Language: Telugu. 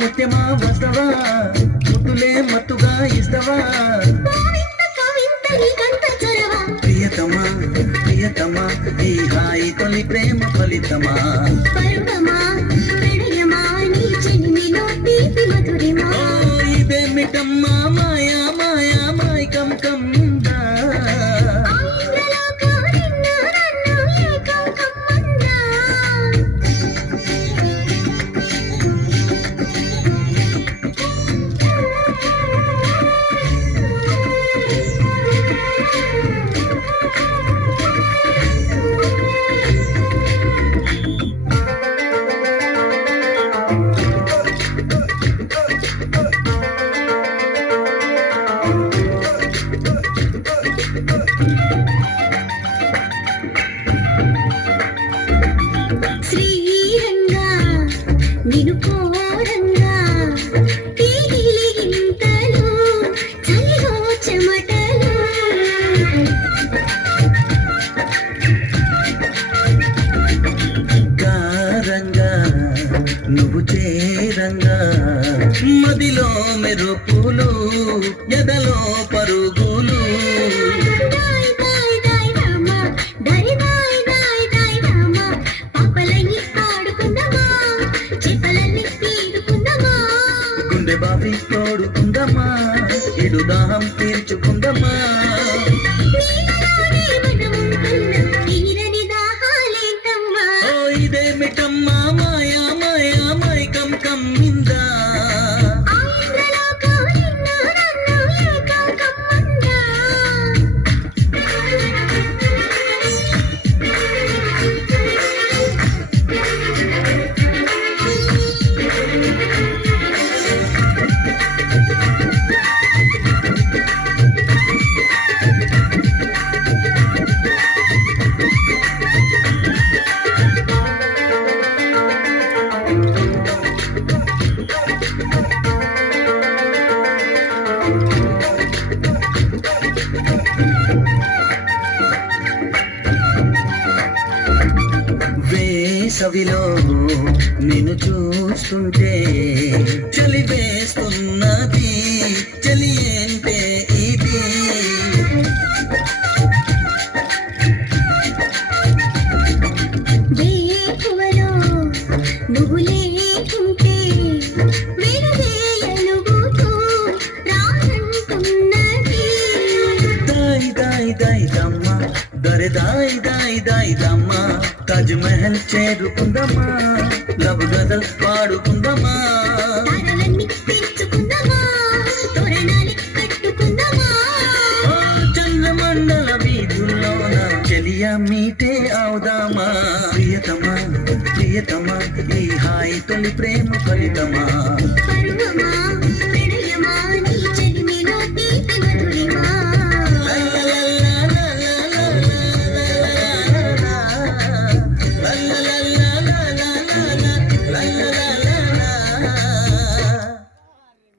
ముత్యమా వస్తవా ముద్దులే మత్తుగా ఇస్తవా ప్రియతమా ప్రియతమా ఈ హాయి తొలి ప్రేమ ఫలితమా ఇదేమిటమ్మా మాయా మాయా మైకం కమ్దా శ్రీరంగా నిను కోరంగా ఇంతలు చలిలో చెమటలు గారంగా నువ్వు చేరంగా మదిలో మెరుపులు ఎదలో పరుగులు గుండె బావి తోడుకుందమ్మా ఇడు దాహం తీర్చుకుందమ్మా ఓ ఇదేమిటమ్మా మాయా మాయా మైకం కమ్మిందా వేసవిలో నిన్ను చూస్తుంటే చలి వేస్తున్నది చలి ఏంటే ఇది వేకువలో నువ్వు లేకుంటే వెలుగేయలుగుతూ రానంటున్నది దాయి దాయి దాయి దమ్మ దరే దాయి దాయి దాయి దమ్మ తాజ్ మహల్ చేరుకుందమ్మా లవ్ గజల్ పాడుకుందమ్మా తారలన్నీ తెచ్చుకుందామా తోరణాలు కట్టుకుందామా చంద్రమండల వీధుల్లోన చెలియా మీటే అవుదామా ప్రియతమా ప్రియతమా ఈ హాయి తొలి ప్రేమ ఫలితమా